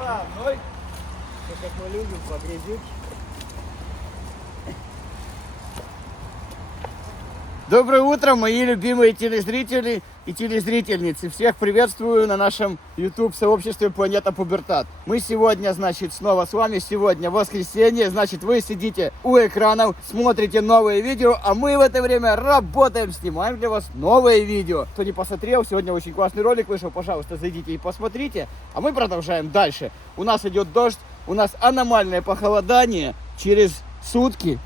2-0. Все как мы любим, погрязить. Доброе утро, мои любимые телезрители и телезрительницы. Всех приветствую на нашем YouTube-сообществе Планета Пубертат. Мы сегодня, значит, снова с вами. Сегодня воскресенье, значит, вы сидите у экранов, смотрите новые видео, а мы в это время работаем, снимаем для вас новые видео. Кто не посмотрел, сегодня очень классный ролик вышел, пожалуйста, зайдите и посмотрите. А мы продолжаем дальше. У нас идет дождь, у нас аномальное похолодание через сутки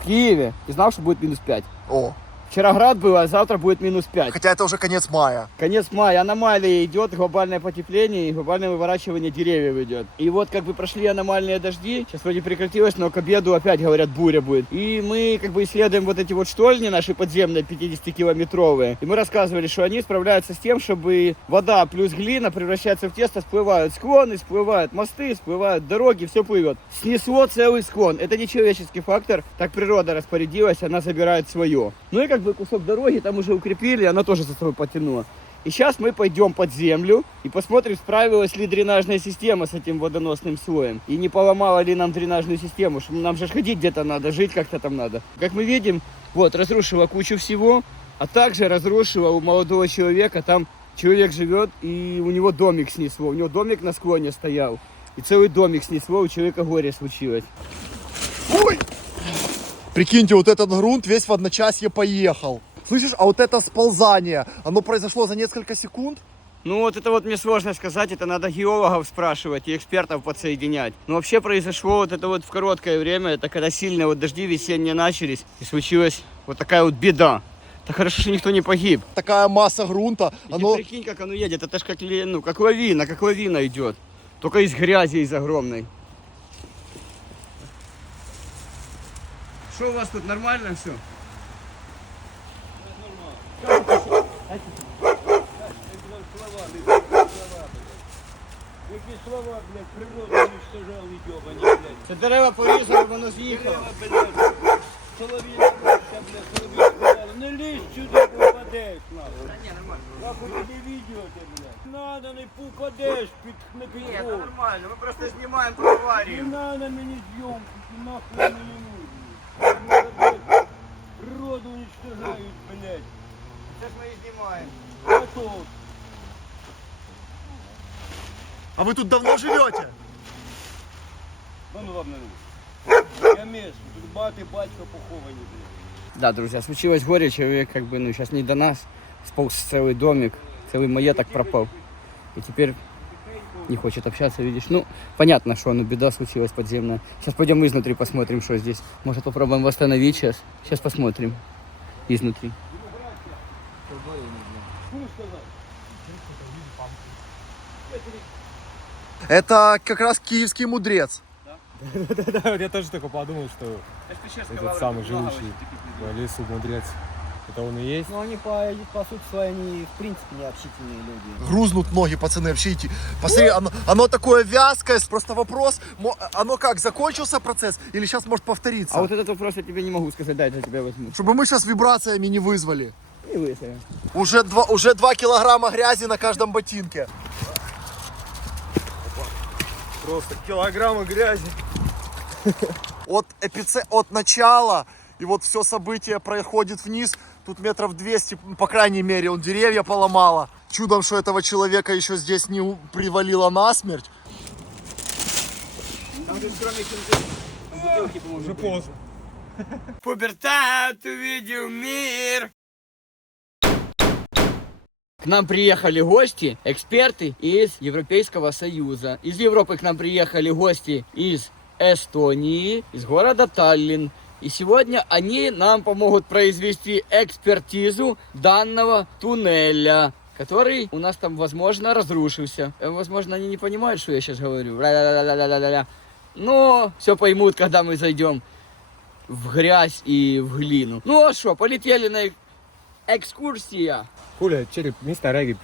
в Киеве. И знал, что будет -5. О, Вчера град был, а завтра будет -5. хотя это уже конец мая. Конец мая, аномалия идет, глобальное потепление и глобальное выворачивание деревьев идет. И вот как бы прошли аномальные дожди, сейчас вроде прекратилось, но к обеду опять, говорят, буря будет. И мы как бы исследуем вот эти вот штольни наши подземные, 50-километровые. И мы рассказывали, что они справляются с тем, чтобы вода плюс глина превращается в тесто, всплывают склоны, всплывают мосты, всплывают дороги, все плывет. Снесло целый склон. Это не человеческий фактор, так природа распорядилась, она забирает свое. Ну и как бы кусок дороги там уже укрепили, она тоже за собой потянула. И сейчас мы пойдем под землю и посмотрим, справилась ли дренажная система с этим водоносным слоем. И не поломала ли нам дренажную систему, что нам же ходить где-то надо, жить как-то там надо. Как мы видим, вот, разрушила кучу всего, а также разрушила у молодого человека, там человек живет, и у него домик снесло. У него домик на склоне стоял, и целый домик снесло, у человека горе случилось. Ой! Прикиньте, вот этот грунт весь в одночасье поехал. Слышишь, а вот это сползание, оно произошло за несколько секунд? Ну вот это вот мне сложно сказать, это надо геологов спрашивать и экспертов подсоединять. Но вообще произошло вот это вот в короткое время, это когда сильные вот дожди весенние начались, и случилась вот такая вот беда. Так хорошо, что никто не погиб. Такая масса грунта, И оно... ты прикинь, как оно едет, это ж как, ну, как лавина идет. Только из грязи, из огромной. Что у вас тут, нормально все? Які слова, блядь, природу уничтожали, ёбані, блядь. Це дерева порізали, воно з'їхало. Дерева, блядь, солов'їна, блядь, солов'їна сказали, не лізь сюди, попадеш, нахуй. Ні, нормально. Нахуй тобі відео, ти, блядь. Надо, не попадеш, не підходь. нормально, ми просто знімаємо про Не аварію. надо мені зйомку, нахуй мені не нужно. Блядь, природу уничтожають, блядь. Це ж ми і знімаємо. А то, А вы тут давно живете? ну ладно, я местный, тут бати, батько поховані, блядь. Да, друзья, случилось горе, человек как бы, ну, сейчас не до нас, сполз целый домик, целый маеток пропал. И теперь не хочет общаться, видишь. Ну, понятно, что беда случилась подземная. Сейчас пойдем изнутри посмотрим, что здесь. Может, попробуем восстановить сейчас. Сейчас посмотрим изнутри. Это как раз киевский мудрец. Да, я тоже только подумал, что этот самый живущий в лесу мудрец, это он и есть. Но они по сути своей, они в принципе не общительные люди. Грузнут ноги, пацаны, вообще идти. Посмотри, оно такое вязкое. Просто вопрос, оно как, закончился процесс или сейчас может повториться? А вот этот вопрос я тебе не могу сказать, дай я тебя возьму. Чтобы мы сейчас вибрациями не вызвали. И высоко. Уже 2 килограмма грязи на каждом ботинке. Просто килограммы грязи. От начала, и вот все событие проходит вниз. Тут метров 200, по крайней мере, он деревья поломало. Чудом, что этого человека еще здесь не привалило насмерть. Там же кроме бутылки, по-моему, Уже поздно. Пубертат увидел мир. К нам приехали гости, эксперты из Европейского Союза. Из Европы к нам приехали гости из Эстонии, из города Таллин. И сегодня они нам помогут произвести экспертизу данного туннеля, который у нас там, возможно, разрушился. Возможно, они не понимают, что я сейчас говорю. Но все поймут, когда мы зайдем в грязь и в глину. Ну а что, полетели на экскурсия. Kuule, Tšerip, mis ta räägib?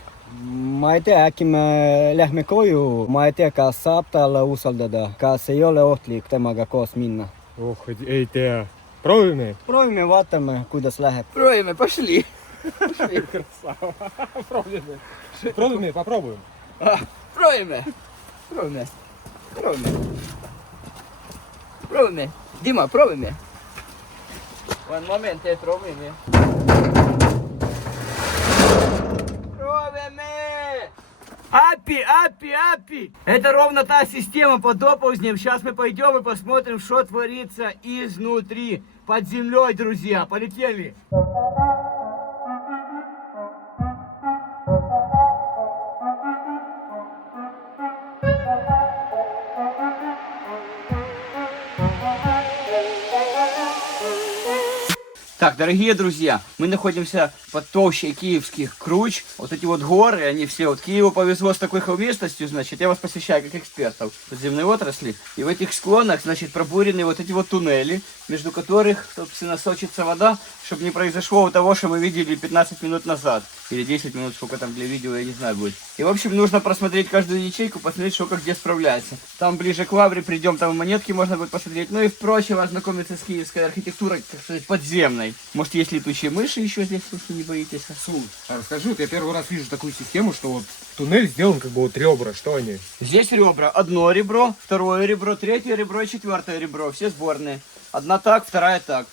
Ma ei tea, äkki me lähme koju, ma ei tea, kas saab talle usaldada, kas ei ole ohtlik temaga koos minna. Oh, ei tea. Proovime. Proovime, vaatame, kuidas läheb. Проime, пошли. Proovime, попробуем. Проime. Проime. Пробуємо. Дима, пробуємо. One moment, пробуємо. Пробуємо. Апи! Это ровно та система под оползнем. Сейчас мы пойдем и посмотрим, что творится изнутри. Под землей, друзья. Полетели. Так, дорогие друзья, мы находимся под толщей киевских круч. Вот эти вот горы, они все, вот Киеву повезло с такой холмистостью, значит, я вас посвящаю как экспертов подземной отрасли. И в этих склонах, значит, пробурены вот эти вот туннели, между которых, собственно, сочится вода, чтобы не произошло того, что мы видели 15 минут назад. Или 10 минут, сколько там для видео, я не знаю, будет. И, в общем, нужно просмотреть каждую ячейку, посмотреть, что как где справляется. Там ближе к Лавре придем, там монетки можно будет посмотреть. Ну и, впрочем, ознакомиться с киевской архитектурой, так сказать, подземной. Может, есть летучие мыши еще здесь, если не боитесь? А расскажи, вот я первый раз вижу такую систему, что вот туннель сделан как бы вот ребра, что они? Здесь ребра. Одно ребро, второе ребро, третье ребро и четвертое ребро. Все сборные. Одна так, вторая так.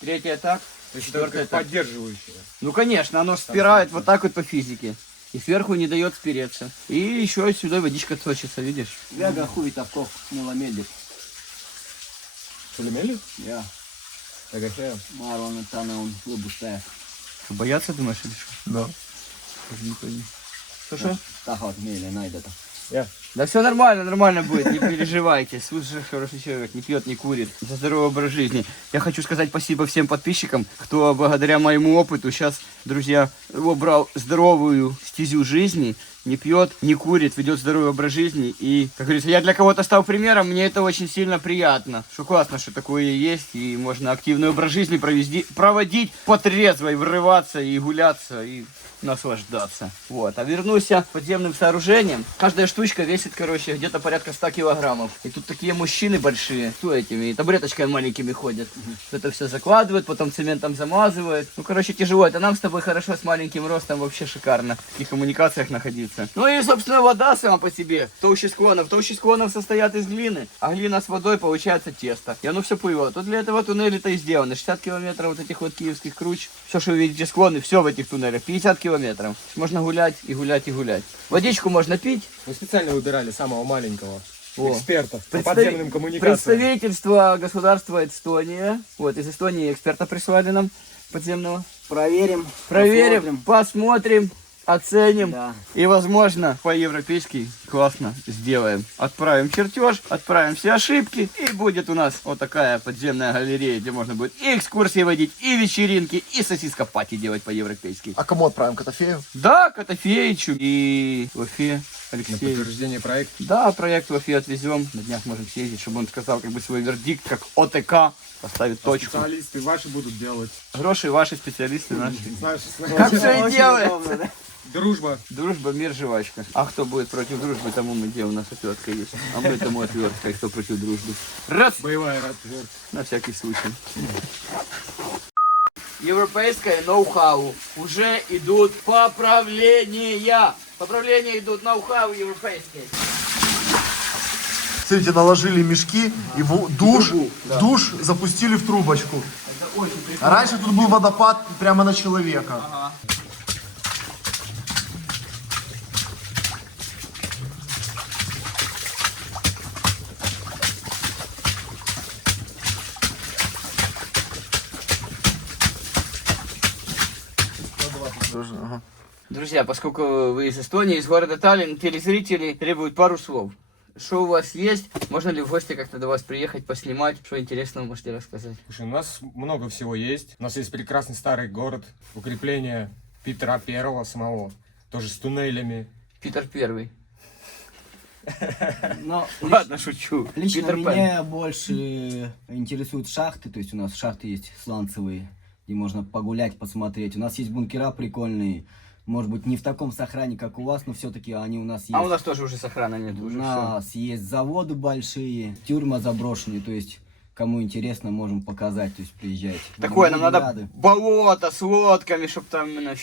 Третья так, четвертая так. Поддерживающая. Ну, конечно, оно спирает вот так вот по физике. И сверху не дает спереться. И еще сюда водичка точится, видишь? Вяга хуитавков муламелит. Шалимели? Я. Агашая. Марон Тана он выбустая. Бояться, думаешь, или что? Да. Что? Так вот мели найдет. Да все нормально будет, не переживайте. Слушай, хороший человек, не пьет, не курит. За здоровый образ жизни. Я хочу сказать спасибо всем подписчикам, кто благодаря моему опыту сейчас, друзья, выбрал здоровую стезю жизни. Не пьет, не курит, ведет здоровый образ жизни. И, как говорится, я для кого-то стал примером, мне это очень сильно приятно. Что классно, что такое есть, и можно активный образ жизни проводить по трезвой, врываться и гуляться, и наслаждаться. Вот. А вернусь к подземным сооружениям. Каждая штучка весит, короче, где-то порядка 100 килограммов. И тут такие мужчины большие, с этими табуреточками маленькими ходят. Это все закладывают, потом цементом замазывают. Ну, короче, тяжело. Это нам с тобой хорошо с маленьким ростом вообще шикарно в таких коммуникациях находиться. Ну и, собственно, вода сама по себе. Толщи склонов. Толщи склонов состоят из глины, а глина с водой получается тесто. И оно все плывет. Вот для этого туннели-то и сделаны. 60 километров вот этих вот киевских круч. Все, что вы видите, склоны, все в этих туннелях. 50 километров. Можно гулять и гулять и гулять. Водичку можно пить. Мы специально выбирали самого маленького О. эксперта по подземным коммуникациям. Представительство государства Эстония. Вот, из Эстонии эксперта прислали нам подземного. Проверим. Проверим, посмотрим, оценим. Да. И, возможно, по-европейски классно сделаем. Отправим чертеж, отправим все ошибки. И будет у нас вот такая подземная галерея, где можно будет и экскурсии водить, и вечеринки, и сосиска-пати делать по-европейски. А кому отправим? Котофею? Да, Котофеичу и Вафе На Алексею. подтверждение проекта. Да, проект Вафе отвезем. На днях можем съездить, чтобы он сказал как бы свой вердикт, как ОТК. Поставит точку. Специалисты ваши будут делать. Гроши ваши, специалисты наши. Знаешь, Как все и делается. дружба. Дружба, мир, жвачка. А кто будет против дружбы, тому мы где у нас отвертка есть. А мы тому отвертка, и кто против дружбы. Раз! Боевая отвертка. На всякий случай. Европейское ноу-хау. Уже идут поправления. Поправления идут, ноу-хау европейские. Смотрите, наложили мешки и в душ запустили в трубочку. А раньше тут был водопад прямо на человека. Ага. Друзья, поскольку вы из Эстонии, из города Таллин, телезрители требуют пару слов. Что у вас есть? Можно ли в гости как-то до вас приехать, поснимать? Что интересного можете рассказать? Слушай, у нас много всего есть. У нас есть прекрасный старый город, укрепление Петра Первого самого, тоже с туннелями. Питер Первый. Но Ладно, шучу. лично Питер Пен. меня больше интересуют шахты. То есть у нас шахты есть сланцевые, где можно погулять, посмотреть. У нас есть бункера прикольные. Может быть, не в таком сохране, как у вас, но все-таки они у нас есть. А у нас тоже уже сохрана нет. У Уже нас есть заводы большие, тюрьма заброшенные, то есть кому интересно, можем показать, то есть приезжайте. Такое, нам Будем надо рады. болото с лодками, чтобы там именно...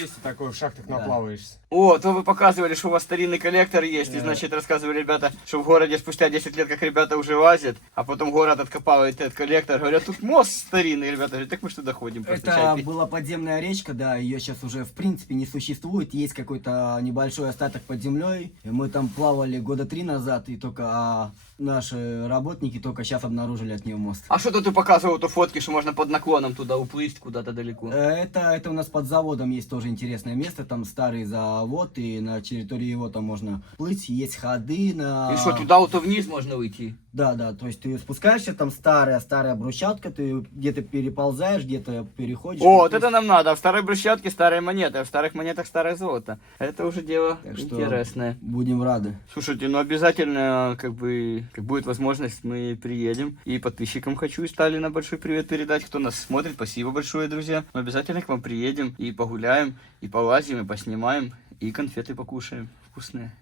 Есть такое, в шахтах Да. наплаваешься. О, то вы показывали, что у вас старинный коллектор есть, и, значит, рассказывали ребята, что в городе спустя 10 лет, как ребята уже лазят, а потом город откопал этот коллектор, говорят, тут мост старинный, ребята говорят, так мы что доходим, просто чай Это пить. была подземная речка, да, ее сейчас уже в принципе не существует, есть какой-то небольшой остаток под землей. И мы там плавали года 3 назад, и только наши работники только сейчас обнаружили от нее мост. А что-то ты показывал, то фотки, что можно под наклоном туда уплыть куда-то далеко. Это у нас под заводом есть тоже интересное место, там старый завод, и на территории его там можно плыть, есть ходы на... И что, туда вот вниз можно уйти? Да, то есть ты спускаешься, там старая брусчатка, ты где-то переползаешь, где-то переходишь. О, вот это нам надо, а в старой брусчатке старые монеты, а в старых монетах старое золото. Это уже дело Так что интересное. будем рады. Слушайте, ну обязательно, как будет возможность, мы приедем. И подписчикам хочу из Сталина большой привет передать, кто нас смотрит. Спасибо большое, друзья. Мы обязательно к вам приедем и погуляем, и полазим, и поснимаем, и конфеты покушаем. Вкусные.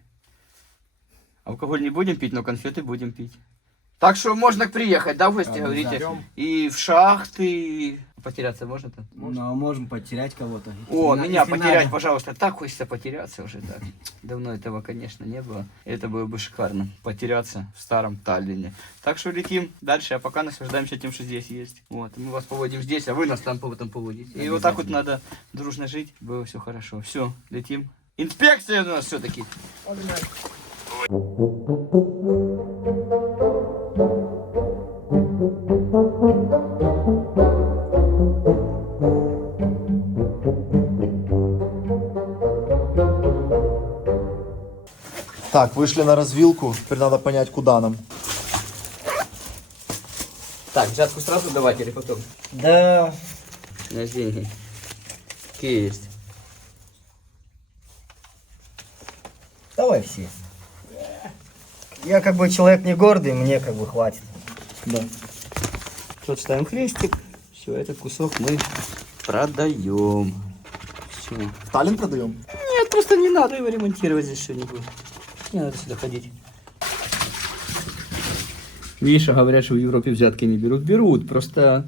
Алкоголь не будем пить, но конфеты будем пить. Так что можно приехать, да, в гости, говорите? Обязательно. И в шахты. Потеряться можно там? Но можем потерять кого-то. О, Если меня надо. потерять, пожалуйста. Так хочется потеряться уже, так. Давно этого, конечно, не было. Это было бы шикарно. Потеряться в старом Таллине. Так что летим дальше, а пока наслаждаемся тем, что здесь есть. Вот, мы вас поводим здесь, а вы нас там потом поводите. И вот так вот надо дружно жить, было все хорошо. Все, летим. Инспекция у нас все-таки. Так, вышли на развилку. Теперь надо понять, куда нам. Так, взятку сразу давать или потом? Да, У нас деньги. Какие есть? давай все. Я как бы человек не гордый, мне как бы хватит. Да. Тут ставим крестик. Все, этот кусок мы продаем. Все. В Таллин продаем? Нет, просто не надо его ремонтировать здесь что-нибудь. Не надо сюда ходить. Видишь, говорят, что в Европе взятки не берут. Берут, просто,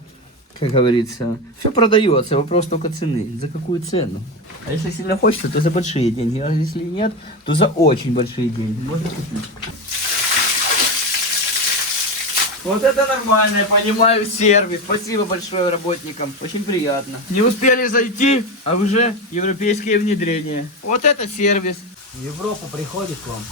как говорится, все продается, вопрос только цены. За какую цену? А если сильно хочется, то за большие деньги. А если нет, то за очень большие деньги. Можно купить. Вот это нормально, я понимаю, сервис. Спасибо большое работникам. Очень приятно. Не успели зайти, а уже европейское внедрение. Вот это сервис. В Европу приходит к вам.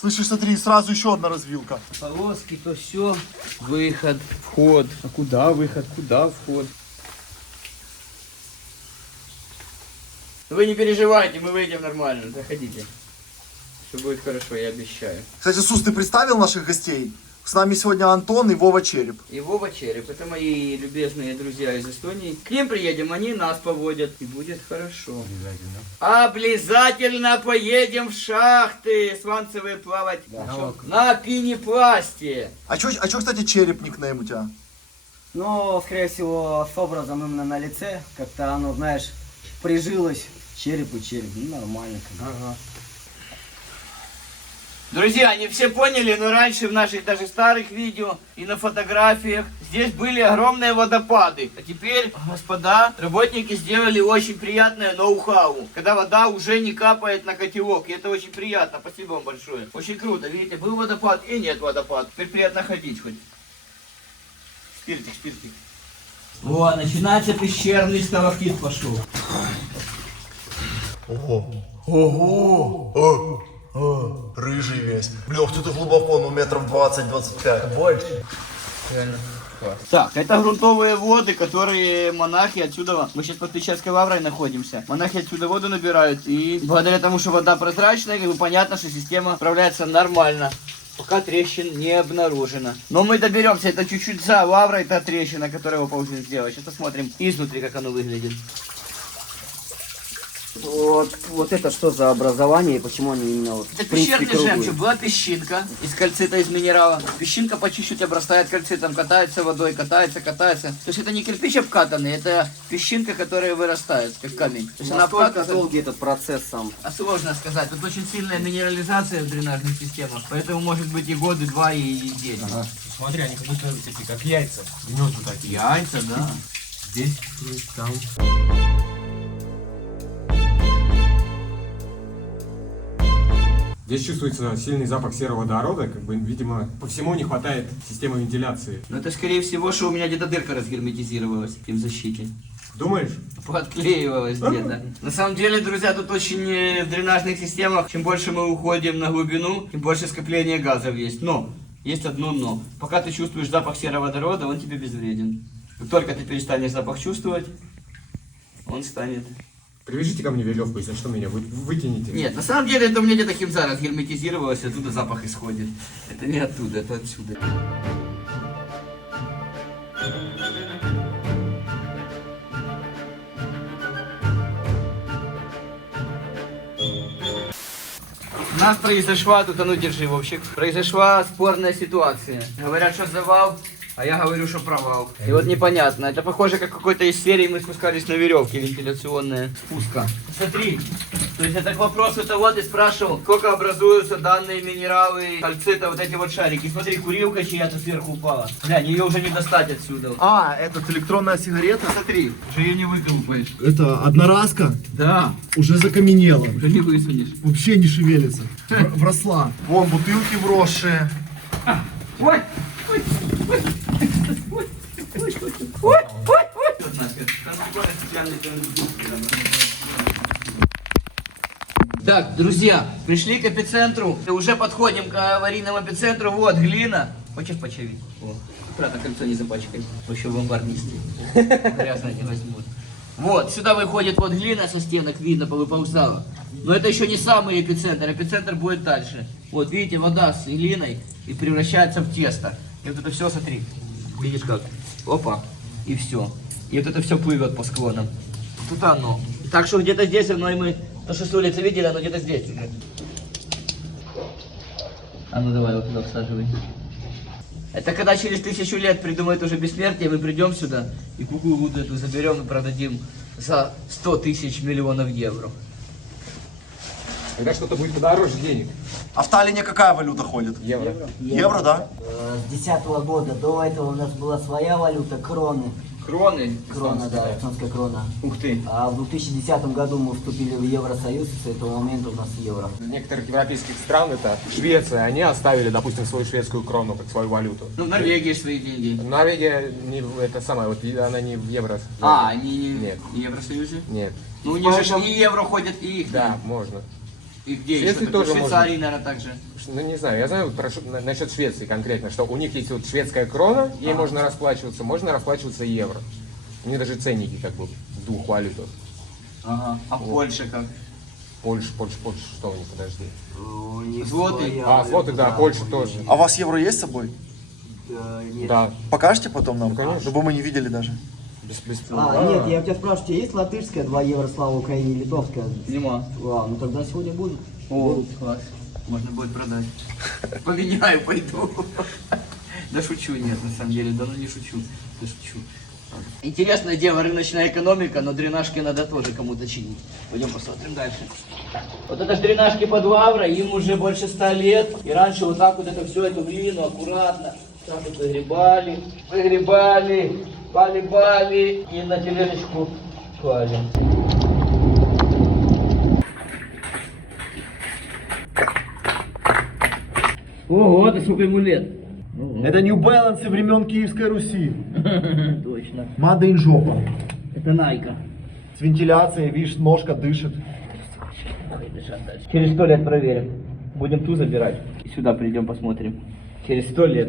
Слышишь, смотри, сразу еще одна развилка. Полоски, то все. Выход, вход. А куда выход, куда вход? Вы не переживайте, мы выйдем нормально. Заходите. Все будет хорошо, я обещаю. Кстати, Сус, ты представил наших гостей? С нами сегодня Антон и Вова Череп. И Вова Череп, это мои любезные друзья из Эстонии. К ним приедем, они нас поводят, и будет хорошо. Обязательно поедем в шахты сланцевые плавать. На пенопласте. А чё, кстати, Череп никнейм у тебя? Но, скорее всего, с образом именно на лице. Как-то оно, знаешь, прижилось. Череп и череп. Ну, нормально. Ага. Друзья, не все поняли, но раньше в наших даже старых видео и на фотографиях здесь были огромные водопады. А теперь, господа, работники сделали очень приятное ноу-хау, когда вода уже не капает на котелок. И это очень приятно. Спасибо вам большое. Очень круто. Видите, был водопад и нет водопада. Теперь приятно ходить хоть. Спиртик, спиртик. О, начинается пещерный сталактит пошел. Ого! Рыжий весь. Лёх, тут глубоко, ну метров 20-25. Больше. Так, это грунтовые воды, которые монахи отсюда... Мы сейчас под Печерской лаврой находимся. Монахи отсюда воду набирают. И благодаря тому, что вода прозрачная, как бы понятно, что система справляется нормально. Пока трещин не обнаружено. Но мы доберемся. Это чуть-чуть за лаврой, та трещина, которую вы должны сделать. Сейчас посмотрим изнутри, как оно выглядит. Вот это что за образование и почему они именно вот Это в принципе пещерный круглые? жемчуг. Была песчинка из кальцита, из минерала. Песчинка по чуть-чуть обрастает кальцитом, катается водой, катается. То есть это не кирпич обкатанный, это песчинка, которая вырастает, как камень. То есть она Насколько обкатывается. долгий этот процесс сам? А сложно сказать. Тут очень сильная минерализация в дренажных системах. Поэтому может быть и годы, два, и 10. Смотри, они как будто такие, как яйца. Гнезда такие. Яйца, да. Здесь, там. Здесь чувствуется сильный запах сероводорода, как бы, видимо, по всему не хватает системы вентиляции. Но это скорее всего, что у меня где-то дырка разгерметизировалась в защите. Думаешь? Подклеивалась где-то. На самом деле, друзья, тут очень в дренажных системах, чем больше мы уходим на глубину, тем больше скопления газов есть. Но, есть одно но. Пока ты чувствуешь запах сероводорода, он тебе безвреден. Как только ты перестанешь запах чувствовать, он станет... Привяжите ко мне веревку, если что, меня вытяните. Нет, на самом деле это у меня где-то химза разгерметизировалась, оттуда запах исходит. Это не оттуда, это отсюда. У нас произошла, тут, а ну держи, Вовчик, произошла спорная ситуация. Говорят, что завал, а я говорю, что провал. И вот непонятно, это похоже, как какой-то из серии мы спускались на веревке, вентиляционная спуска. Смотри, то есть это к вопросу того, ты спрашивал, сколько образуются данные минералы, кальцита, вот эти вот шарики. Смотри, курилка чья-то сверху упала. Глянь, ее уже не достать отсюда. А, этот электронная сигарета? Смотри, уже ее не выколупаешь. Это одноразка? Да, Уже закаменела. уже не высунешь. Вообще не шевелится. Вросла. Вон бутылки вросшие. Ой! Ой! Ой! Ой! Ой! Ой! Ой! Вот нахер. Там такой специальный Так, друзья, пришли к эпицентру. Уже подходим к аварийному эпицентру. Вот глина. Хочешь почавить? О, аккуратно, кольцо не запачкай. Еще в амбар нести. Грязно не возьмут. Вот, сюда выходит вот глина со стенок, видно, повыползала. Но это еще не самый эпицентр. Эпицентр будет дальше. Вот, видите, вода с глиной и превращается в тесто. И вот это все, смотри, видишь как? Опа, и все. И вот это все плывет по склонам. Тут оно. Так что где-то здесь оно, и мы то, что с улицы видели, оно где-то здесь. А ну давай, вот туда всаживай. Это когда через 1000 лет придумают уже бессмертие, мы придем сюда и куклу эту заберем и продадим за 100 тысяч миллионов евро. Когда что-то будет подороже денег. А в Таллине какая валюта ходит? Евро. Евро, да? С 2010 года, до этого у нас была своя валюта, кроны. Кроны? Крона, да, эстонская крона. Ух ты. А в 2010 году мы вступили в Евросоюз, и с этого момента у нас евро. В некоторых европейских стран, это Швеция, они оставили, допустим, свою шведскую крону как свою валюту. Ну, в Норвегии свои деньги. Норвегия, не, это самое, вот она не в евро. А, они Нет. не в Евросоюзе? Нет. Ну, у них же и евро ходят, и их. Да, можно. И где Швеции еще? тоже В Швейцарии, наверное, так же. Ну, не знаю, я знаю насчет Швеции конкретно, что у них есть вот шведская крона, ей можно расплачиваться евро. У них даже ценники как бы в двух валютах. Ага. А Польша как? Польша, что у них, подожди. У них Злотый. своя А, злотый, да, Польша тоже. А у вас евро есть с собой? Нет. Да. Покажете потом нам? конечно. Чтобы мы не видели даже. Без... Нет, я у тебя спрашиваю, у тебя есть латышская, 2 евро, слава Украине, литовская? Нема. А, ну тогда сегодня будет. О, класс. Можно будет продать. Поменяю, пойду. Да шучу, нет, на самом деле, да ну не шучу. Да шучу. Интересное дело, рыночная экономика, но дренажки надо тоже кому-то чинить. Пойдем посмотрим дальше. Вот это ж дренажки под Лавра, им уже больше 100 лет. И раньше вот так вот это все, эту глину аккуратно. Так вот выгребали, бали и на тележечку клали. Ого, это сколько ему лет? Это New Balance времен Киевской Руси. Точно. Made in жопа. Это Найка. С вентиляцией, видишь, ножка дышит. Через 100 лет проверим. Будем ту забирать. И сюда придем посмотрим. Через 100 лет.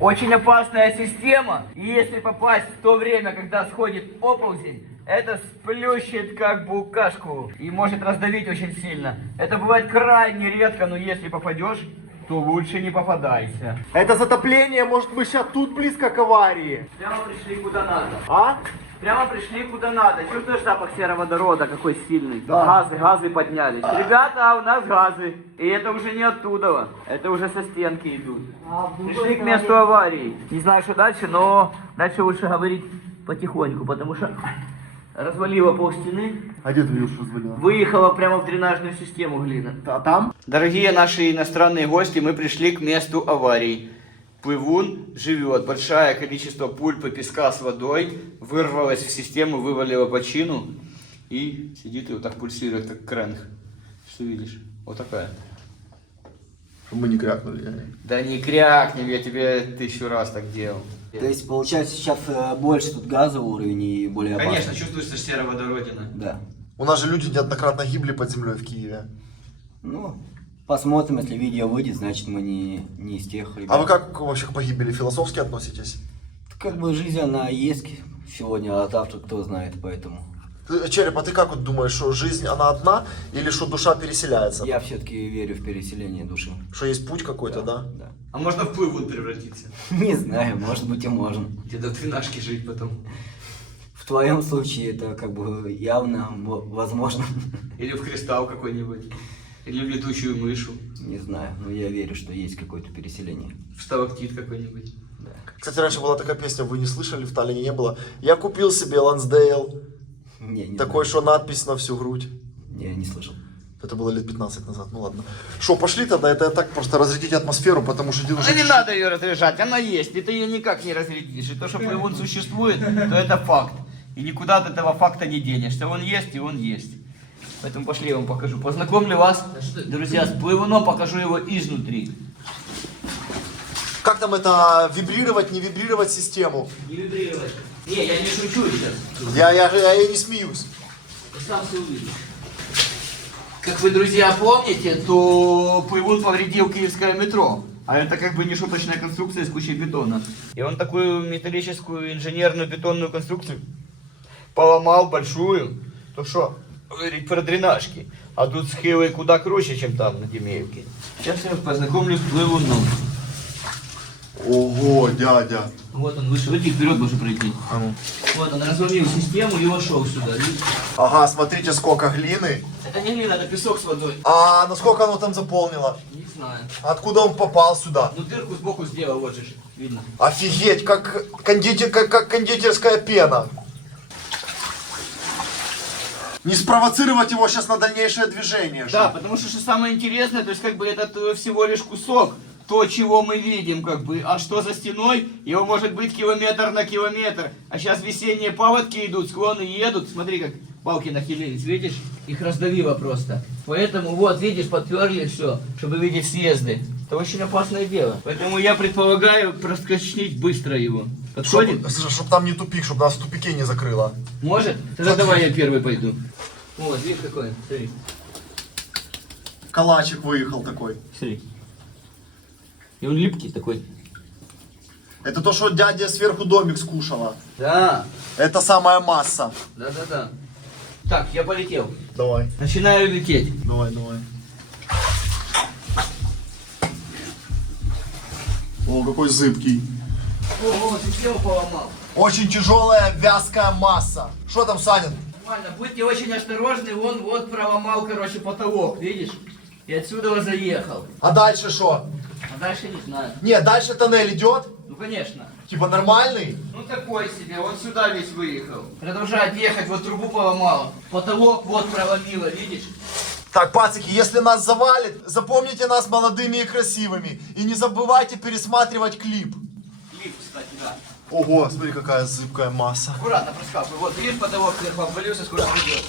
Очень опасная система. И если попасть в то время, когда сходит оползень, это сплющит как букашку и может раздавить очень сильно. Это бывает крайне редко, но если попадешь, что лучше не попадайся. Это затопление, может мы сейчас тут близко к аварии? Прямо пришли куда надо. А? Прямо пришли куда надо. Чувствуешь запах сероводорода, какой сильный? Да. Газы поднялись. Ребята, у нас газы. И это уже не оттуда. Это уже со стенки идут. Пришли к месту аварии. Не знаю, что дальше, но дальше лучше говорить потихоньку, потому что развалило полстены. А где ты видишь, развалило? Выехала прямо в дренажную систему глина. А там? Дорогие наши иностранные гости, мы пришли к месту аварии. Плывун живет, большое количество пульпы, песка с водой вырвалось в систему, вывалило бочину и сидит и вот так пульсирует, как крэнг. Что видишь? Вот такая. Чтобы мы не крякнули. Да не крякнем, я тебе 1000 раз так делал. То есть, получается, сейчас больше тут газовый уровень и более опасно. Конечно, чувствуется сероводородина. Да. У нас же люди неоднократно гибли под землей в Киеве. Ну, посмотрим, если видео выйдет, значит мы не из тех ребят. А вы как вообще к погибели философски относитесь? Как бы жизнь, она есть сегодня, а завтра кто знает, поэтому. Череп, а ты как вот думаешь, что жизнь она одна или что душа переселяется? Я все-таки верю в переселение души. Что есть путь какой-то, да? Да. А можно в плывун превратиться? Не знаю, может быть и можно. Где до 12 жить потом. В твоем случае это как бы явно возможно. Или в кристалл какой-нибудь. Или в летучую мышу. Не знаю, но я верю, что есть какое-то переселение. В сталактит какой-нибудь. Да. Кстати, раньше была такая песня, вы не слышали, в Таллине не было. Я купил себе Лансдейл. Не Такой, что надпись на всю грудь. Не слышал. Это было лет 15 назад, ну ладно. Что, пошли тогда, это так просто разрядить атмосферу, потому что дедушка... Да не надо ее разряжать, она есть, и ты ее никак не разрядишь. И то, что плывун существует, то это факт. И никуда от этого факта не денешься. Он есть, и он есть. Поэтому пошли, я вам покажу. Познакомлю вас, друзья, с плывуном, покажу его изнутри. Как там это, вибрировать, не вибрировать систему? Не вибрировать. Не, я не шучу сейчас. Я и не смеюсь. Ты сам все увидишь. Как вы, друзья, помните, то плывун повредил киевское метро. А это как бы не шуточная конструкция из кучи бетона. И он такую металлическую инженерную бетонную конструкцию поломал большую. То что, говорить про дренажки. А тут схилы куда круче, чем там на Демеевке. Сейчас я вас познакомлю с плывуном. Ого, дядя. Вот он вышел. Иди вперед, можно пройти. А ну. Вот он разломил систему и вошел сюда. Видишь? Ага, смотрите, сколько глины. Это не глина, это песок с водой. А насколько оно там заполнило? Не знаю. Откуда он попал сюда? Ну дырку сбоку сделал, вот же, видно. Офигеть, как кондитерская пена. Не спровоцировать его сейчас на дальнейшее движение. Да, потому что самое интересное, то есть как бы это всего лишь кусок, то, чего мы видим, как бы, а что за стеной, его может быть километр на километр. А сейчас весенние паводки идут, склоны едут, смотри, как палки нахилились, видишь? Их раздавило просто. Поэтому вот, видишь, подперли все, чтобы видеть съезды. Это очень опасное дело. Поэтому я предполагаю проскочить быстро его. Подходит? Чтобы там не тупик, чтобы нас в тупике не закрыло. Может? Тогда давай я первый пойду. Вот, видишь какой? Смотри. Калачик выехал такой. Смотри. И он липкий такой. Это то, что дядя сверху домик скушала. Да. Это самая масса. Да. Так, я полетел. Давай. Начинаю лететь. Давай. О, какой зыбкий. О, систему поломал. Очень тяжелая, вязкая масса. Что там, Санин? Нормально, будьте очень осторожны, он вот проломал, короче, потолок, видишь? И отсюда заехал. А дальше что? А дальше не знаю. Нет, дальше тоннель идет. Ну, конечно. Типа нормальный. Ну, такой себе, он сюда весь выехал. Продолжает ехать, вот трубу поломал. Потолок вот проломило, видишь? Так, пацики, если нас завалит, запомните нас молодыми и красивыми. И не забывайте пересматривать клип. Клип, кстати, да. Ого, смотри, какая зыбкая масса. Аккуратно проскакивай. Вот, видишь, потолок сверху обвалился, скоро придет.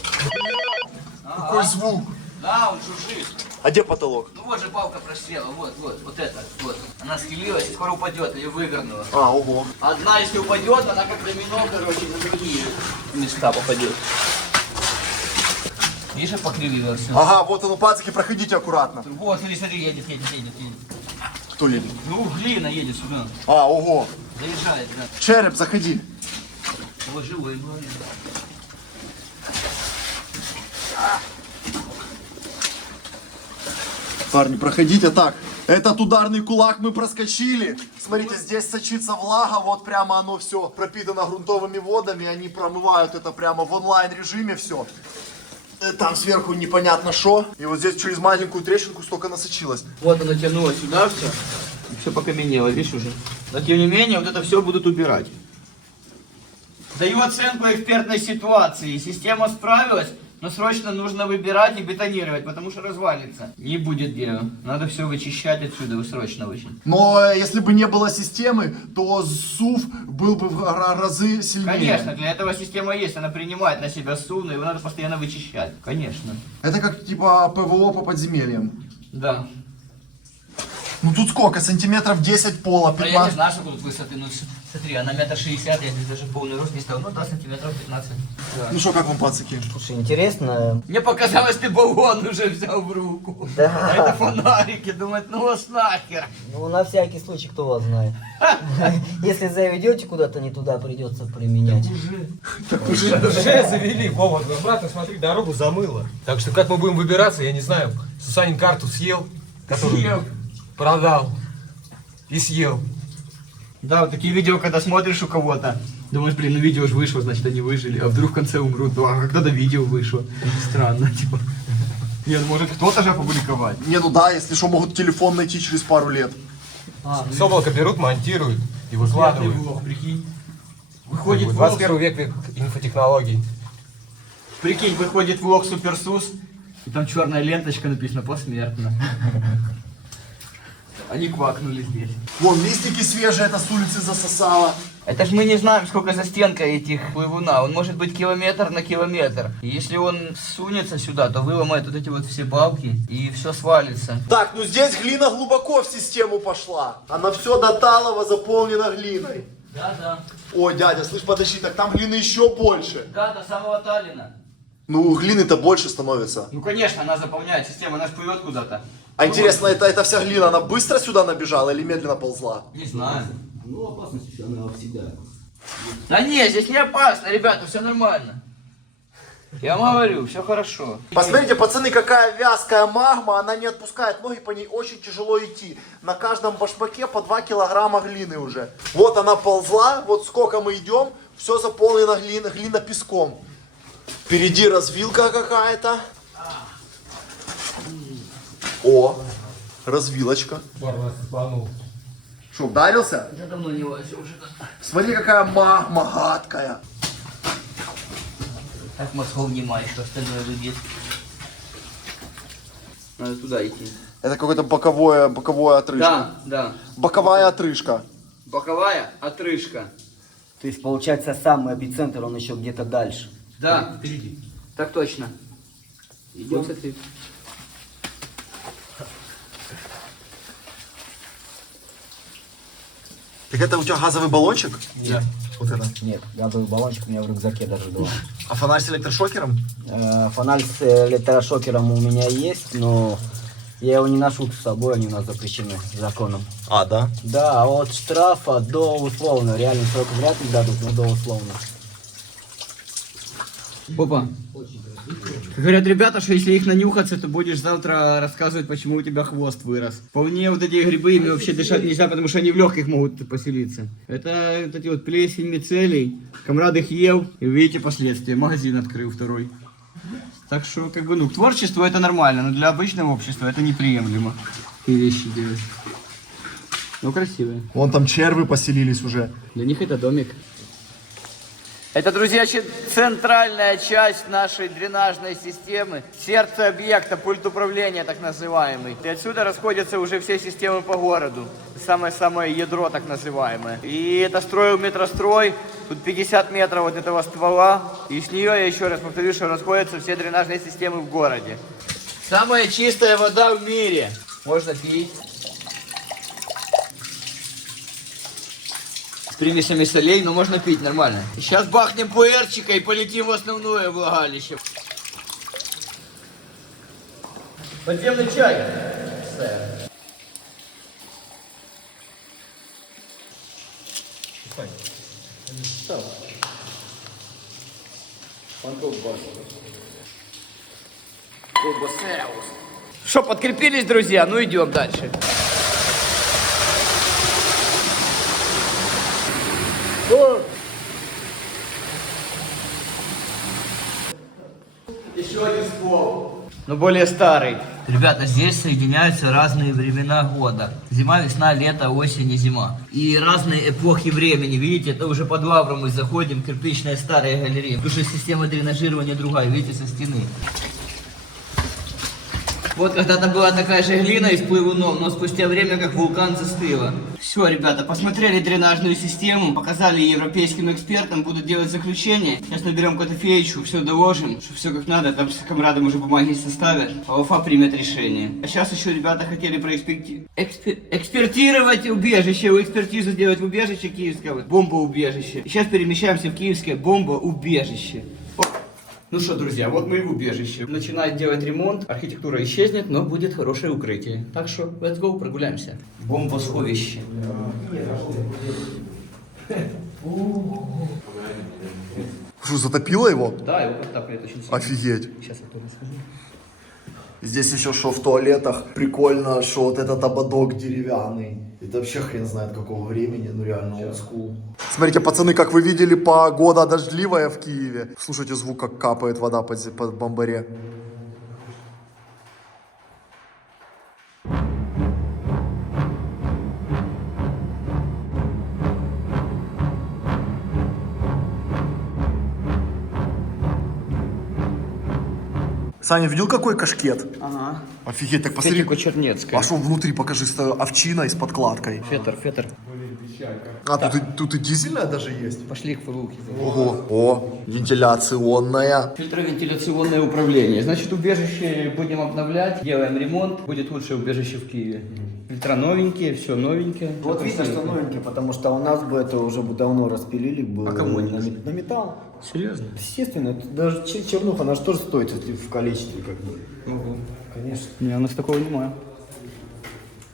Какой звук. Да, он жужжит. А где потолок? Ну вот же палка просела, вот это, вот. Она схилилась и скоро упадет, ее вывернула. А, ого. Одна, если упадет, она как домино, короче, на другие места попадет. Видишь, как покривило все. Ага, вот он, пацики, проходите аккуратно. Вот, смотри, едет. Кто едет? Ну, глина едет сюда. А, ого. Заезжает, да. Череп, заходи. Вот живой, говорит. Парни, проходите так. Этот ударный кулак мы проскочили. Смотрите, здесь сочится влага, вот прямо оно все пропитано грунтовыми водами. Они промывают это прямо в онлайн режиме все. Там сверху непонятно что. И вот здесь через маленькую трещинку столько насочилось. Вот оно тянуло сюда все. Все покаменело, видишь уже. Но тем не менее, вот это все будут убирать. Даю оценку экспертной ситуации. Система справилась, но срочно нужно выбирать и бетонировать, потому что развалится. Не будет дела. Надо все вычищать отсюда, срочно очень. Но если бы не было системы, то СУВ был бы в разы сильнее. Конечно, для этого система есть, она принимает на себя сув, но его надо постоянно вычищать. Конечно. Это как типа ПВО по подземельям. Да. Ну тут сколько? Сантиметров 10 пола, А я не 15. знаю, сколько тут высоты. Ну смотри, она 1,60 м, я здесь даже полный рост не ставил. Ну да, сантиметров 15. Да. Ну что, как вам, пацаки? Слушай, интересно. Мне показалось, ты баллон уже взял в руку. Да. А это фонарики, думает, ну вас нахер. Ну, на всякий случай, кто вас знает. Если заведете куда-то не туда, придется применять. Уже завели, Вова, обратно смотри, дорогу замыло. Так что как мы будем выбираться, я не знаю. Сусанин карту съел, которую Съел. продал и съел. Да, вот такие видео, когда смотришь у кого-то, думаешь, блин, ну видео же вышло, значит они выжили, а вдруг в конце умрут. Ну, а когда-то видео вышло. Странно, типа. Нет, может кто-то же опубликовать. Не, ну да, если что, могут телефон найти через пару лет. С облака берут, монтируют и выкладывают. Влог, прикинь. Выходит влог, 21 век инфотехнологий. прикинь, выходит влог Суперсус, и там черная ленточка написано посмертно. Они квакнули здесь. Вон, листики свежие, это с улицы засосало. Это ж мы не знаем, сколько за стенкой этих плывуна. Он может быть километр на километр. И если он сунется сюда, то выломает вот эти вот все балки и все свалится. Так, ну здесь глина глубоко в систему пошла. Она все до талого заполнена глиной. Да. О, дядя, слышь, подожди, так там глины еще больше. Да, до самого Таллина. Ну, глины-то больше становится. Ну конечно, она заполняет систему, она ж плывет куда-то. А интересно, эта вся глина, она быстро сюда набежала или медленно ползла? Не знаю. Ну, опасность она всегда. Да не, здесь не опасно, ребята, все нормально. Я вам говорю, все хорошо. Посмотрите, пацаны, какая вязкая магма, она не отпускает ноги, по ней очень тяжело идти. На каждом башмаке по 2 килограмма глины уже. Вот она ползла, вот сколько мы идем, все заполнено глина песком. Впереди развилка какая-то. О, развилочка. Что, ударился? Я давно не лазил уже. Смотри, какая магма гадкая. Так мозгов нема, еще остальное выбьет. Надо туда идти. Это какое-то боковая отрыжка. Да. Боковая отрыжка. Боковая отрыжка. То есть, получается, самый эпицентр, он еще где-то дальше. Да, впереди. Так точно. Идем, смотри. Так это у тебя газовый баллончик? Да. Вот это. Нет, газовый баллончик у меня в рюкзаке даже был. А фонарь с электрошокером? Фонарь с электрошокером у меня есть, но я его не ношу с собой, они у нас запрещены законом. А, да? Да, от штрафа до условно. Реальный срок вряд ли дадут, но до условно. Опа. Говорят ребята, что если их нанюхаться, то будешь завтра рассказывать, почему у тебя хвост вырос. Вполне вот эти грибы, ими вообще дышать нельзя, потому что они в легких могут поселиться. Это вот эти вот плесень, мицелий. Камрад их ел, и вы видите последствия. Магазин открыл второй. Так что, как бы, ну, к творчеству это нормально, но для обычного общества это неприемлемо. И вещи делать. Ну, красивые. Вон там черви поселились уже. Для них это домик. Это, друзья, центральная часть нашей дренажной системы, сердце объекта, пульт управления так называемый. И отсюда расходятся уже все системы по городу, самое-самое ядро так называемое. И это строил метрострой, тут 50 метров от этого ствола, и с нее, я еще раз повторю, что расходятся все дренажные системы в городе. Самая чистая вода в мире. Можно пить. С примесями солей, но можно пить нормально. Сейчас бахнем пуэрчика и полетим в основное влагалище. Подземный чай. Что, подкрепились, друзья? Ну идем дальше. Еще один ствол. Но более старый. Ребята, здесь соединяются разные времена года. Зима, весна, лето, осень и зима. И разные эпохи времени. Видите, это уже под Лавром мы заходим, кирпичная старая галерея. Уже система дренажирования другая, видите, со стены. Вот когда-то была такая же глина и с плывуном, но спустя время как вулкан застыла. Все, ребята, посмотрели дренажную систему, показали европейским экспертам, будут делать заключение. Сейчас наберем Котофеичу, все доложим, что все как надо, там с комрадом уже бумаги составят, а УФА примет решение. А сейчас еще ребята хотели экспертировать убежище, экспертизу сделать в убежище киевского, бомбоубежище. Сейчас перемещаемся в киевское бомбоубежище. Ну что, друзья, вот мы и в убежище. Начинают делать ремонт, архитектура исчезнет, но будет хорошее укрытие. Так что, let's go, прогуляемся. Бомбосховище. Что, затопило его? Да, его подтапливает очень сильно. Офигеть. Сейчас я тоже скажу. Здесь еще что в туалетах. Прикольно, что вот этот ободок деревянный. Это вообще хрен знает какого времени, ну реально олдскул. Смотрите, пацаны, как вы видели, погода дождливая в Киеве. Слушайте звук, как капает вода под бомбаре. Саня, видел какой кашкет? Ага. Офигеть, так посмотри. Чернецкая. А что внутри, покажи, овчина и с подкладкой. Фетр. А, тут и дизельная даже есть? Пошли к руки. Ого. О, вентиляционная. Фильтровентиляционное управление. Значит, убежище будем обновлять, делаем ремонт, будет лучшее убежище в Киеве. Фильтра новенькие, все новенькое. Вот видно, что новенький, потому что у нас бы это уже бы давно распилили бы. А кому они на металл. Серьезно? Естественно, это даже чернуха, она же тоже стоит если в количестве как бы. Конечно. Не, у нас такого немає.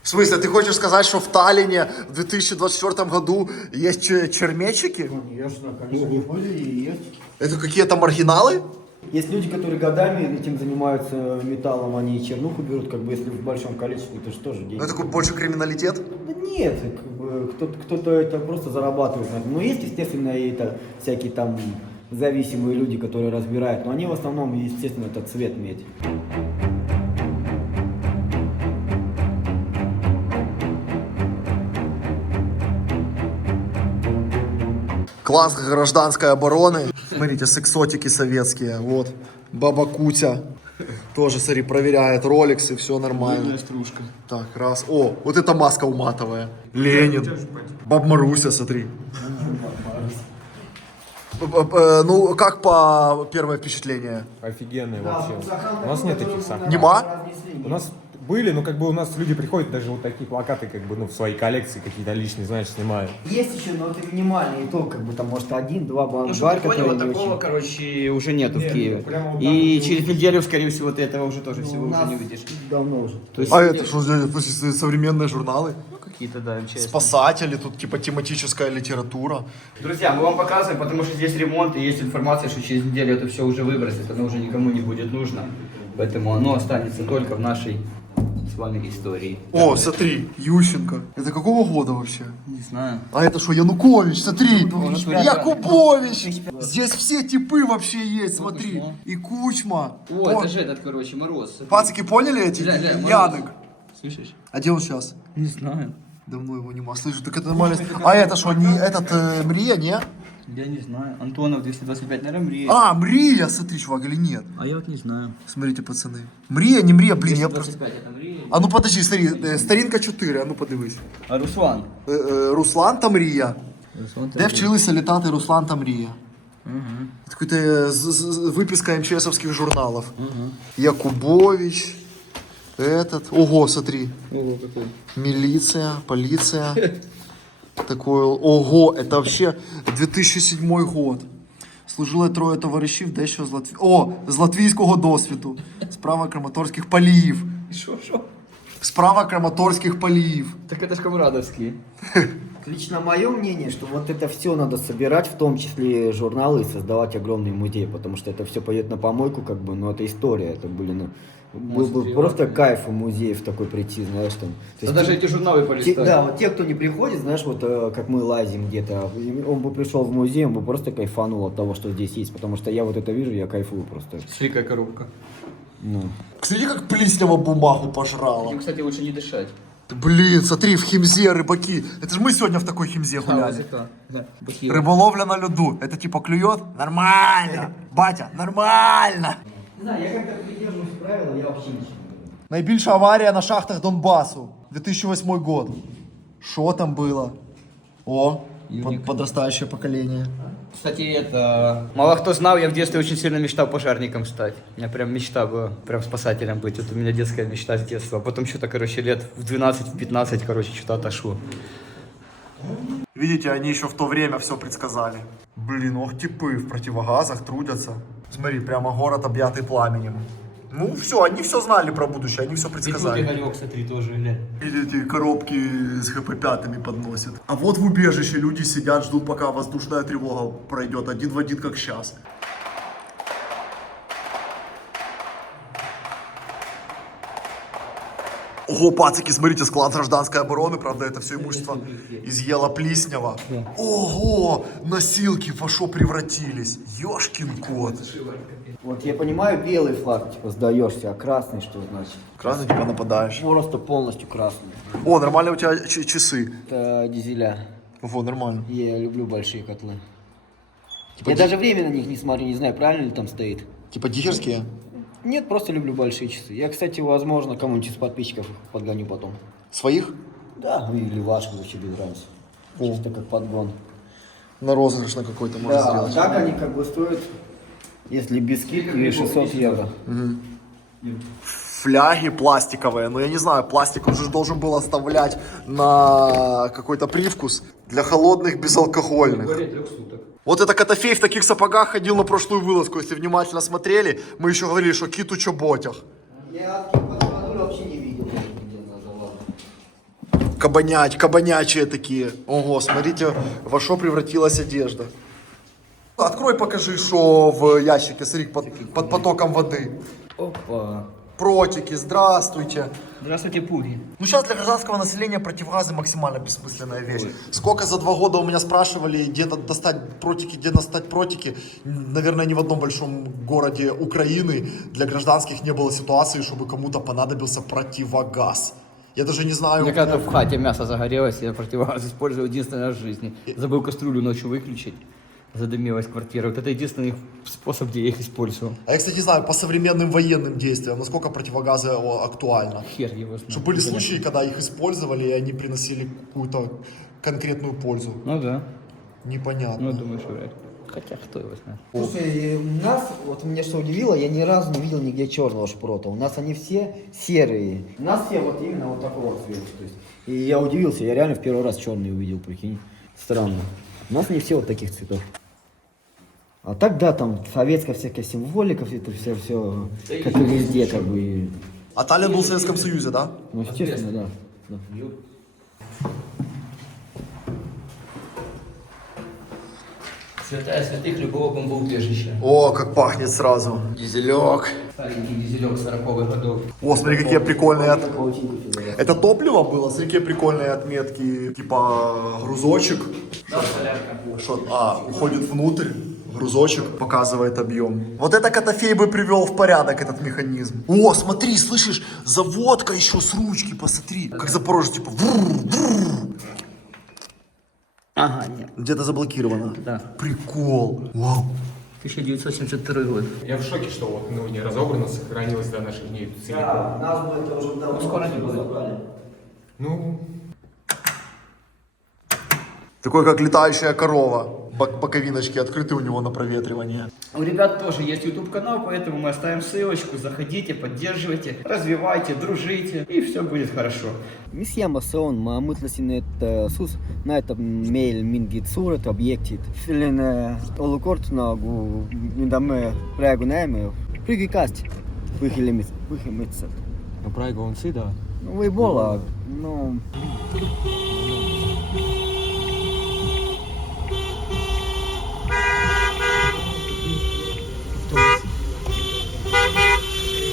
В смысле, ты хочешь сказать, что в Таллине в 2024 году есть чермечики? Конечно, конечно, были и есть. Это какие-то маргиналы? Есть люди, которые годами этим занимаются металлом, они и чернуху берут, как бы если в большом количестве, это же тоже деньги. Ну, это такой больше криминалитет? Да нет, как бы, кто-то это просто зарабатывает на этом. Но есть, естественно, и это всякие там зависимые люди, которые разбирают, но они в основном, естественно, это цвет медь. Класс гражданской обороны. Смотрите, сексотики советские. Вот. Баба Кутя. Тоже, смотри, проверяет роликсы, все нормально. Стружка. Так, раз. О, вот эта маска уматовая. Ленин. Баба Маруся, смотри. Ну, как по первое впечатление? Офигенные вообще. У нас нет таких сахаров. Нема? У нас были, но как бы у нас люди приходят, даже вот такие плакаты, как бы, ну, в своей коллекции какие-то личные, знаешь, снимают. Есть еще, но это минимальный, и то, как бы там, может, один-два Ну, банка, чтобы ты которые понял, не такого, очень. короче, уже нету в Киеве. прямо вот И так через неделю, скорее всего, ты этого уже тоже всего У уже нас не увидишь. давно уже. То есть, А это что, современные журналы? ну, какие-то, да, МЧС. Спасатели, тут типа тематическая литература. Друзья, мы вам показываем, потому что здесь ремонт и есть информация, что через неделю это все уже выбросит, оно уже никому не будет нужно. Поэтому оно останется только в нашей с вами истории. О, смотри, Ющенко. Это какого года вообще? Не знаю. А это что, Янукович, смотри, Янукович. Якубович. Здесь все типы вообще есть, смотри. И Кучма. О, О, это же этот, короче, Мороз. пацики поняли эти? Глянь, Мороз. Янок. Слышишь? А где он сейчас? Не знаю. Давно его нема. Слышишь, так это нормально. А это что, не этот Мрия, не? Я не знаю. Антонов 225, наверное, Мрия. А, Мрия, смотри, чувак, или нет? А я вот не знаю. Смотрите, пацаны. Мрия, не Мрия, блин, я просто... 225 это Мрия. А ну подожди, смотри, Старинка 4, а ну подивись. А Руслан? Руслан та Мрія. Руслан Де вчилися літати Руслан та Мрія? Це какая-то виписка МЧСовских журналов. Якубович. Этот. Ого, смотри. Ого, какой. Милиция, полиция. Такое. Ого, это вообще 2007 год. Служили троє товаришів дещо з з латвійського досвіду. Справа Краматорських поліїв. Шо? Справа Краматорських поліїв. Так это ж Комрадовский. лично мое мнение, что вот это все надо собирать, в том числе журналы, и создавать огромный музей, потому что это все пойдет на помойку, как бы, но это история, это, блин, был бы просто кайф у музеев такой прийти, знаешь, там. То есть, даже эти журналы полистать. да, вот те, кто не приходит, знаешь, вот как мы лазим где-то, он бы пришел в музей, он бы просто кайфанул от того, что здесь есть, потому что я вот это вижу, я кайфую просто. Смотри, какая коробка. Ну. Смотри, как плеснево бумагу пожрала. Им, кстати, лучше не дышать. Блин, смотри, в химзе рыбаки. Это же мы сегодня в такой химзе гуляли. Рыболовля на льду. Это типа клюет? Нормально. Батя, нормально. Не знаю, я как-то придерживаюсь правил, я вообще ничего не говорю. Наибольшая авария на шахтах Донбассу. 2008 год. Что там было? О, подрастающее поколение. Кстати, это... Мало кто знал, я в детстве очень сильно мечтал пожарником стать. У меня прям мечта была, прям спасателем быть. Вот у меня детская мечта с детства. А потом что-то, короче, лет в 12-15, короче, что-то отошло. Видите, они еще в то время все предсказали. Блин, ох, типы в противогазах трудятся. Смотри, прямо город объятый пламенем. Ну все, они все знали про будущее, они все предсказали. Игорек, смотри, тоже, или... Видите, коробки с ХП-5 подносят. А вот в убежище люди сидят, ждут, пока воздушная тревога пройдет. Один в один, как сейчас. Ого, пацики, смотрите, склад гражданской обороны, правда, это все имущество изъела Плиснева. Ого, носилки во что превратились. Ёшкин кот. Вот я понимаю, белый флаг, типа, сдаешься, а красный что значит? Красный, типа, нападаешь. Просто полностью красный. О, нормально у тебя часы. Это дизеля. Во, нормально. Я люблю большие котлы. Типа Я даже время на них не смотрю, не знаю, правильно ли там стоит. Типа дихерские? Нет, просто люблю большие часы. Я, кстати, возможно, кому-нибудь из подписчиков их подгоню потом. Своих? Да, или ваших вообще без разницы. Чисто как подгон. На розыгрыш на какой-то можно Да, сделать. так они как бы стоят, если без скидки, 600 евро. Фляги пластиковые, но я не знаю, пластик он же должен был оставлять на какой-то привкус для холодных безалкогольных. Вот это Котофей в таких сапогах ходил на прошлую вылазку, если внимательно смотрели, мы еще говорили, что кит у чоботях. Я подгон вообще не видел. Кабанячие такие. Ого, смотрите, во что превратилась одежда. Открой, покажи, что в ящике, смотри, под потоком воды. Опа. Протики, здравствуйте. Здравствуйте, пури. Ну сейчас для гражданского населения противогазы максимально бессмысленная вещь. Сколько за 2 года у меня спрашивали, где достать протики. Наверное, ни в одном большом городе Украины для гражданских не было ситуации, чтобы кому-то понадобился противогаз. Я даже не знаю... Я когда-то в хате мясо загорелось, я противогаз использовал единственный раз в жизни. Забыл кастрюлю ночью выключить. Задымилась квартира. Вот это единственный способ, где я их использовал. А я, кстати, не знаю, по современным военным действиям, насколько противогазы актуальны. Хер его знает. Что были случаи, когда их использовали, и они приносили какую-то конкретную пользу. Ну да. Непонятно. Ну, думаю, что вряд ли. Хотя, кто его знает. Слушай, у нас, вот меня что удивило, я ни разу не видел нигде черного шпрота. У нас они все серые. У нас все вот именно вот такого цвета. То есть. И я удивился, я реально в первый раз черный увидел, прикинь. Странно. У нас не все вот таких цветов. А так, да, там советская всякая символика, это все, как и везде, как бы. А Таллин был в Советском Союзе, да? Ну, естественно, да. Святая святых любого бомбоубежища. О, как пахнет сразу. Дизелек. Старенький дизелек 40-х годов. О, смотри, какие прикольные. Это топливо было? Смотри, какие прикольные отметки. Типа грузочек. Уходит внутрь. Грузочек показывает объем. Вот это Котофей бы привел в порядок этот механизм. О, смотри, слышишь, заводка еще с ручки, посмотри. Как Запорожье, типа. Ага, нет. Где-то заблокировано. Да. Прикол. Вау. 1972 год. Я в шоке, что вот, ну, не разобрано, сохранилось до наших дней целиком. нас бы это уже давно скоро не будет. Ну, Такой, как летающая корова. Боковиночки открыты у него на проветривание. У ребят тоже есть YouTube канал, поэтому мы оставим ссылочку. Заходите, поддерживайте, развивайте, дружите, и все будет хорошо. Misjäämässä on, mä mõtlesin, että näitä meil mingit suuret objektid. Selline olukord nagu, mida me praegu näeme, prügikast põhimõtteliselt. No praegu on sõda. No võib-olla, no